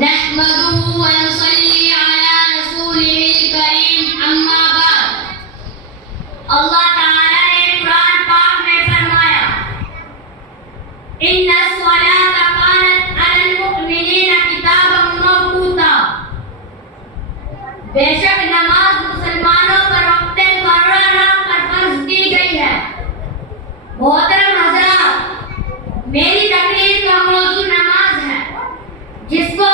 نحمده ونصلي على رسوله الكريم اما بعد. اللہ تعالی نے قرآن پاک میں فرمایا ان الصلاۃ کانت علی المؤمنین کتابا موقوتا. بے شک نماز مسلمانوں پر وقت مقررہ پر فرض کی گئی ہے. محترم حضرات، میری تقریر کا موضوع نماز ہے، جس کو